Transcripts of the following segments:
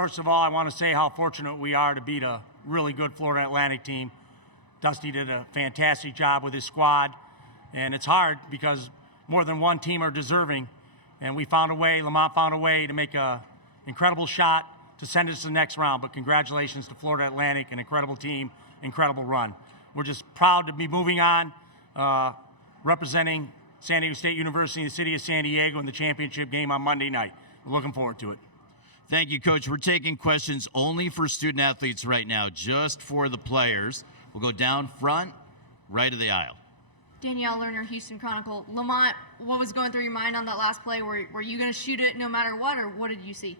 First of all, I want to say how fortunate we are to beat a really good Florida Atlantic team. Dusty did a fantastic job with his squad, and it's hard because more than one team are deserving, and we found a way, Lamont found a way to make an incredible shot to send us to the next round. But congratulations to Florida Atlantic, an incredible team, incredible run. We're just proud to be moving on, representing San Diego State University in the city of San Diego in the championship game on Monday night. We're looking forward to it. Thank you, Coach. We're taking questions only for student athletes right now, just for the players. We'll go down front, right of the aisle. Danielle Lerner, Houston Chronicle. Lamont, what was going through your mind on that last play? Were you going to shoot it no matter what, or what did you see?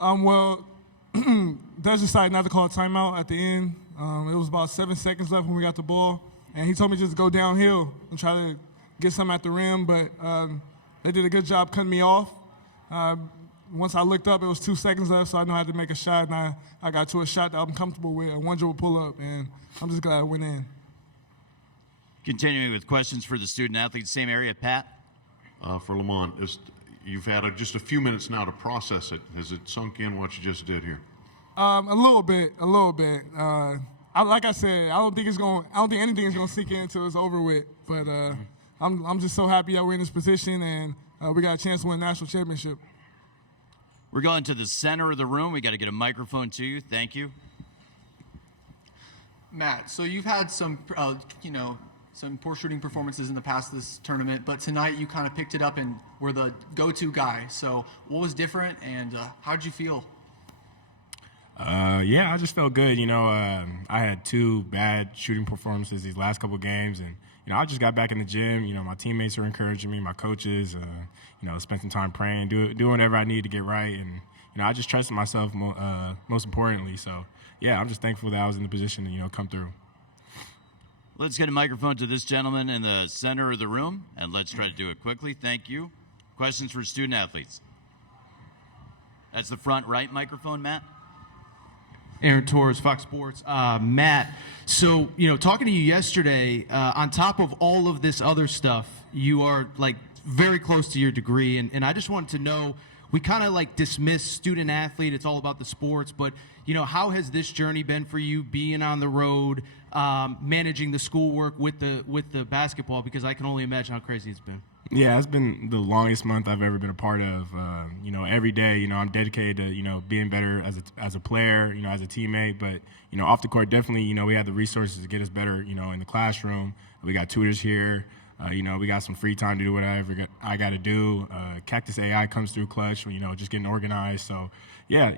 Well, Dutch decided not to call a timeout at the end. It was about 7 seconds left when we got the ball, and he told me just to go downhill and try to get something at the rim, but they did a good job cutting me off. Once I looked up, it was 2 seconds left, so I knew I had to make a shot, and I got to a shot that I'm comfortable with, a one-dribble pull-up, and I'm just glad I went in. Continuing with questions for the student athletes, same area, Pat? For Lamont, you've had just a few minutes now to process it. Has it sunk in what you just did here? A little bit. Like I said, I don't think anything is gonna sink in until it's over with. But I'm just so happy that we're in this position and we got a chance to win a national championship. We're going to the center of the room. We got to get a microphone to you. Thank you. Matt, so you've had some, some poor shooting performances in the past this tournament, but tonight you kind of picked it up and were the go-to guy. So what was different, and how did you feel? Yeah, I just felt good. I had 2 bad shooting performances these last couple games, and I just got back in the gym. My teammates are encouraging me, my coaches. Spent some time praying, do whatever I need to get right, and I just trusted myself most importantly. So yeah, I'm just thankful that I was in the position to come through. Let's get a microphone to this gentleman in the center of the room, and let's try to do it quickly. Thank you. Questions for student athletes? That's the front right microphone, Matt. Aaron Torres, Fox Sports. Matt, so, talking to you yesterday, on top of all of this other stuff, you are, very close to your degree, and I just wanted to know, we kind of, dismiss student athlete, it's all about the sports, but, how has this journey been for you, being on the road, managing the schoolwork with the basketball, because I can only imagine how crazy it's been. Yeah, it's been the longest month I've ever been a part of. Every day, I'm dedicated to, being better as a player, as a teammate. But, off the court, definitely, we have the resources to get us better, in the classroom. We got tutors here. We got some free time to do whatever I got to do. Cactus AI comes through clutch, just getting organized. So, yeah,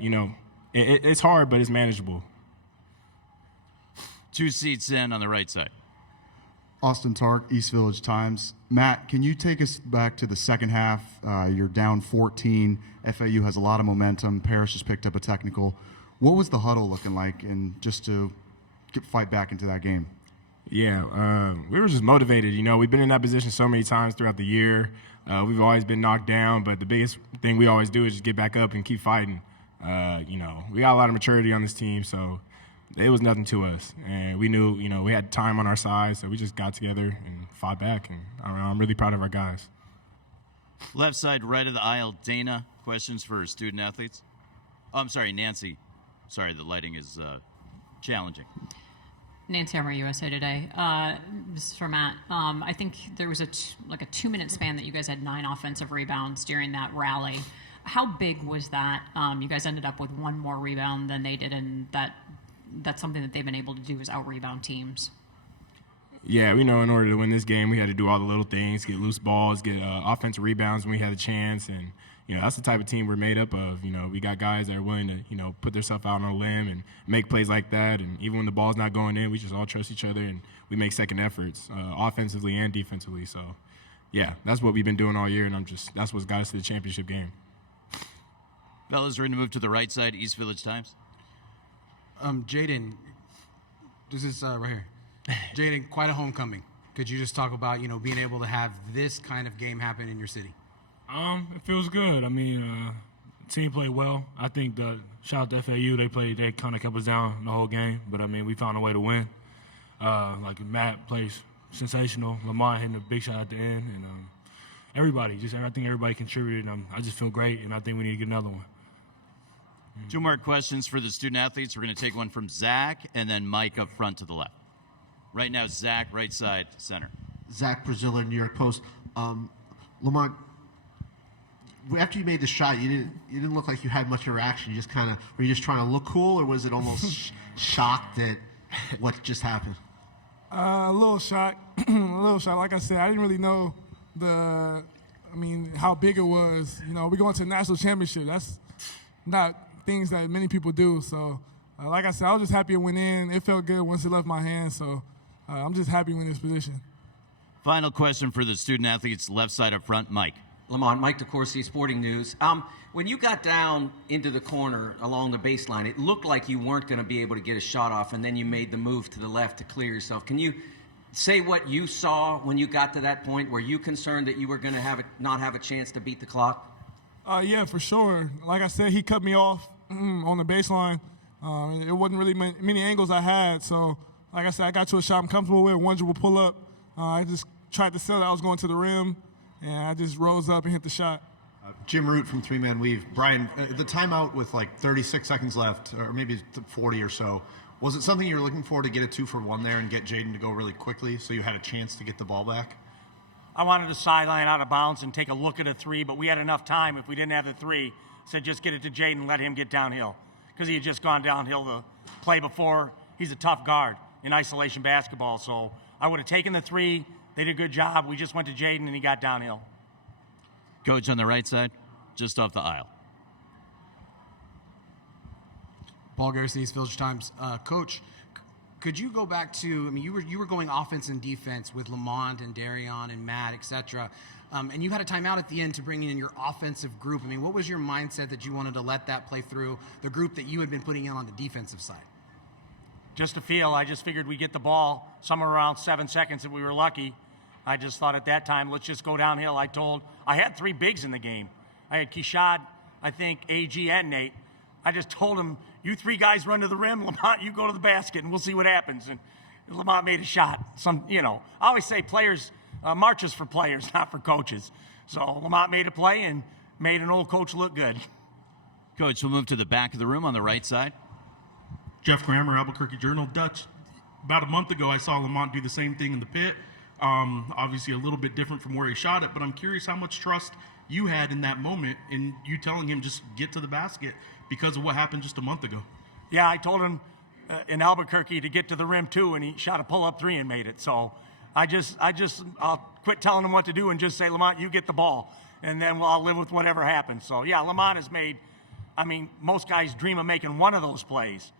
it's hard, but it's manageable. 2 seats in on the right side. Austin Tark, East Village Times. Matt, can you take us back to the second half? You're down 14. FAU has a lot of momentum. Parrish has picked up a technical. What was the huddle looking like, and just to fight back into that game? Yeah, we were just motivated. We've been in that position so many times throughout the year. We've always been knocked down, but the biggest thing we always do is just get back up and keep fighting. We got a lot of maturity on this team, so it was nothing to us. And we knew, we had time on our side, so we just got together and fought back. And I'm really proud of our guys. Left side, right of the aisle, Dana, questions for student athletes? Oh, I'm sorry, Nancy. Sorry, the lighting is challenging. Nancy Armour, USA Today. This is for Matt. I think there was a 2-minute span that you guys had 9 offensive rebounds during that rally. How big was that? You guys ended up with 1 more rebound than they did, and that's something that they've been able to do is out-rebound teams. Yeah, we know in order to win this game, we had to do all the little things, get loose balls, get offensive rebounds when we had a chance, and that's the type of team we're made up of. We got guys that are willing to put themselves out on a limb and make plays like that. And even when the ball's not going in, we just all trust each other and we make second efforts, offensively and defensively. So, yeah, that's what we've been doing all year, and that's what's got us to the championship game. Fellas, we're going to move to the right side, East Village Times. Jaden, this is right here. Jaden, quite a homecoming. Could you just talk about, being able to have this kind of game happen in your city? It feels good. The team played well. I think shout out to FAU, they kind of kept us down the whole game, but we found a way to win. Matt plays sensational. Lamont hitting a big shot at the end, and I think everybody contributed. I just feel great, and I think we need to get another one. 2 more questions for the student athletes. We're going to take one from Zach and then Mike up front to the left. Right now, Zach, right side, center. Zach Braziller, New York Post. Lamont, after you made the shot, you didn't look like you had much interaction. You just were you just trying to look cool, or was it almost shocked at what just happened? A little shock, a little shock. Like I said, I didn't really know how big it was. You know, we're going to the national championship. That's not things that many people do. So, like I said, I was just happy it went in. It felt good once it left my hands. So, I'm just happy we're in this position. Final question for the student athletes, left side up front, Mike. Lamont, Mike DeCourcy, Sporting News. When you got down into the corner along the baseline, it looked like you weren't going to be able to get a shot off, and then you made the move to the left to clear yourself. Can you say what you saw when you got to that point? Were you concerned that you were going to not have a chance to beat the clock? Yeah, for sure. Like I said, he cut me off on the baseline. It wasn't really many angles I had. So, like I said, I got to a shot I'm comfortable with, one dribble pull up. I just tried to sell that I was going to the rim, and I just rose up and hit the shot. Jim Root from Three Man Weave. Brian, the timeout with like 36 seconds left, or maybe 40 or so, was it something you were looking for to get a 2-for-1 there and get Jaden to go really quickly so you had a chance to get the ball back? I wanted to sideline out of bounds and take a look at a 3, but we had enough time if we didn't have the 3. Said just get it to Jaden and let him get downhill because he had just gone downhill the play before. He's a tough guard in isolation basketball, so I would have taken the 3. They did a good job. We just went to Jaden and he got downhill. Coach on the right side, just off the aisle. Paul Garrison, East Village Times. Coach, could you go back to, you were going offense and defense with Lamont and Darion and Matt, etc. And you had a timeout at the end to bring in your offensive group. What was your mindset that you wanted to let that play through the group that you had been putting in on the defensive side? Just a feel. I just figured we'd get the ball somewhere around 7 seconds if we were lucky. I just thought at that time, let's just go downhill. I had 3 bigs in the game. I had Keshad, I think, AG, and Nate. I just told him, you 3 guys run to the rim, Lamont, you go to the basket, and we'll see what happens. And Lamont made a shot. I always say players, marches for players, not for coaches. So Lamont made a play and made an old coach look good. Coach, we'll move to the back of the room on the right side. Jeff Grammer, Albuquerque Journal. Dutch, about a month ago, I saw Lamont do the same thing in the pit. Obviously a little bit different from where he shot it, but I'm curious how much trust you had in that moment in you telling him just get to the basket because of what happened just a month ago. Yeah, I told him in Albuquerque to get to the rim too, and he shot a pull-up 3 and made it. So I'll quit telling him what to do and just say, Lamont, you get the ball, and then I'll live with whatever happens. So yeah, Lamont has made, most guys dream of making one of those plays,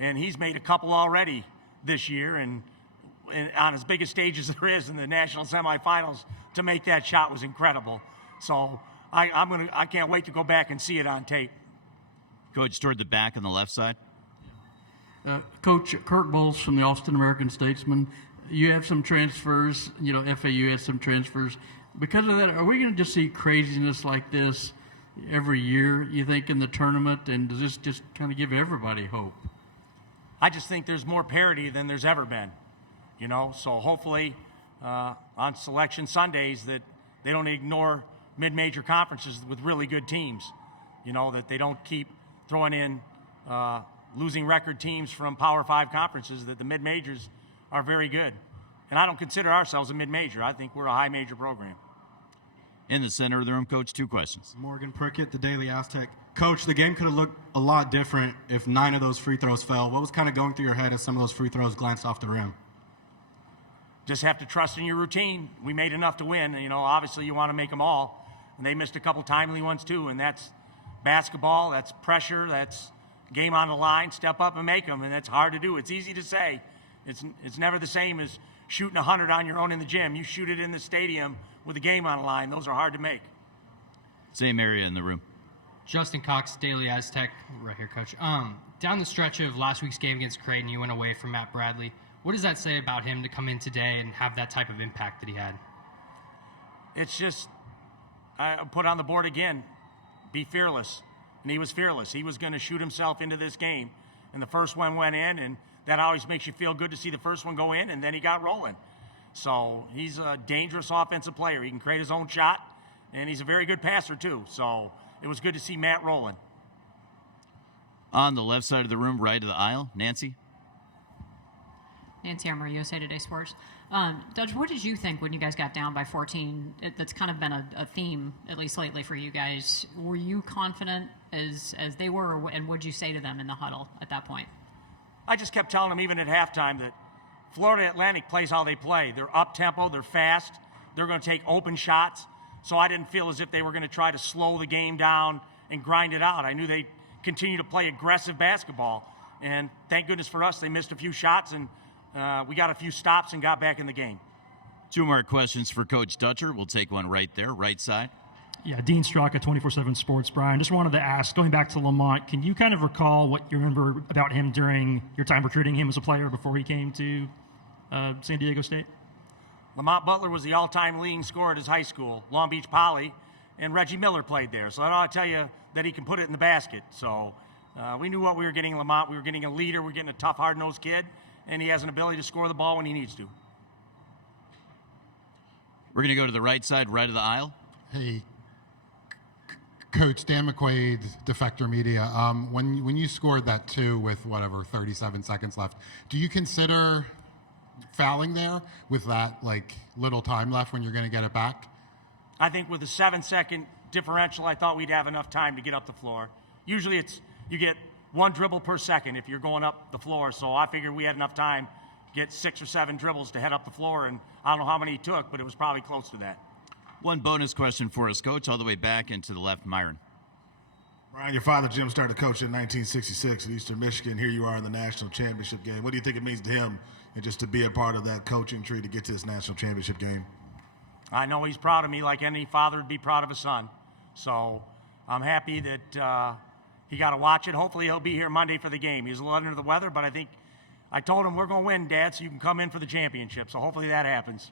and he's made a couple already this year, and on as big a stage as there is in the national semifinals, to make that shot was incredible. So I can't wait to go back and see it on tape. Coach, toward the back on the left side. Coach, Kirk Bowles from the Austin American Statesman. You have some transfers. FAU has some transfers. Because of that, are we going to just see craziness like this every year, you think, in the tournament? And does this just kind of give everybody hope? I just think there's more parity than there's ever been. So hopefully on selection Sundays that they don't ignore mid-major conferences with really good teams, that they don't keep throwing in losing record teams from Power 5 conferences, that the mid-majors are very good. And I don't consider ourselves a mid-major. I think we're a high-major program. In the center of the room, Coach, 2 questions. Morgan Prickett, the Daily Aztec. Coach, the game could have looked a lot different if 9 of those free throws fell. What was kind of going through your head as some of those free throws glanced off the rim? Just have to trust in your routine. We made enough to win. Obviously you want to make them all. And they missed a couple timely ones too. And that's basketball. That's pressure. That's game on the line. Step up and make them. And that's hard to do. It's easy to say. It's never the same as shooting 100 on your own in the gym. You shoot it in the stadium with a game on the line. Those are hard to make. Same area in the room. Justin Cox, Daily Aztec, right here, Coach. Down the stretch of last week's game against Creighton, you went away from Matt Bradley. What does that say about him to come in today and have that type of impact that he had? It's just, I put on the board again, be fearless. And he was fearless. He was going to shoot himself into this game. And the first one went in, and that always makes you feel good to see the first one go in, and then he got rolling. So he's a dangerous offensive player. He can create his own shot, and he's a very good passer too. So it was good to see Matt rolling. On the left side of the room, right of the aisle, Nancy. Nancy Armour, USA Today Sports. Dutch, what did you think when you guys got down by 14? That's kind of been a theme, at least lately, for you guys. Were you confident as they were, and what did you say to them in the huddle at that point? I just kept telling them, even at halftime, that Florida Atlantic plays how they play. They're up-tempo, they're fast, they're going to take open shots. So I didn't feel as if they were going to try to slow the game down and grind it out. I knew they'd continue to play aggressive basketball. And thank goodness for us, they missed a few shots, and we got a few stops and got back in the game. 2 more questions for Coach Dutcher. We'll take one right there, right side. Yeah, Dean Straka, 24/7 Sports. Brian, just wanted to ask, going back to Lamont, can you kind of recall what you remember about him during your time recruiting him as a player before he came to San Diego State? Lamont Butler was the all-time leading scorer at his high school, Long Beach Poly, and Reggie Miller played there. So I ought to tell you that he can put it in the basket. So we knew what we were getting in Lamont. We were getting a leader. We were getting a tough, hard-nosed kid, and he has an ability to score the ball when he needs to. We're going to go to the right side, right of the aisle. Hey, Coach Dan McQuaid, Defector Media. When you scored that 2 with 37 seconds left, do you consider fouling there with that little time left when you're going to get it back? I think with the 7-second differential, I thought we'd have enough time to get up the floor. Usually you get 1 dribble per second if you're going up the floor, so I figured we had enough time to get 6 or 7 dribbles to head up the floor, and I don't know how many he took, but it was probably close to that. One bonus question for us, Coach, all the way back into the left, Myron. Brian, your father, Jim, started coaching in 1966 at Eastern Michigan. Here you are in the national championship game. What do you think it means to him and just to be a part of that coaching tree to get to this national championship game? I know he's proud of me like any father would be proud of a son. So I'm happy that he got to watch it. Hopefully he'll be here Monday for the game. He's a little under the weather, but I told him we're going to win, Dad, so you can come in for the championship. So hopefully that happens.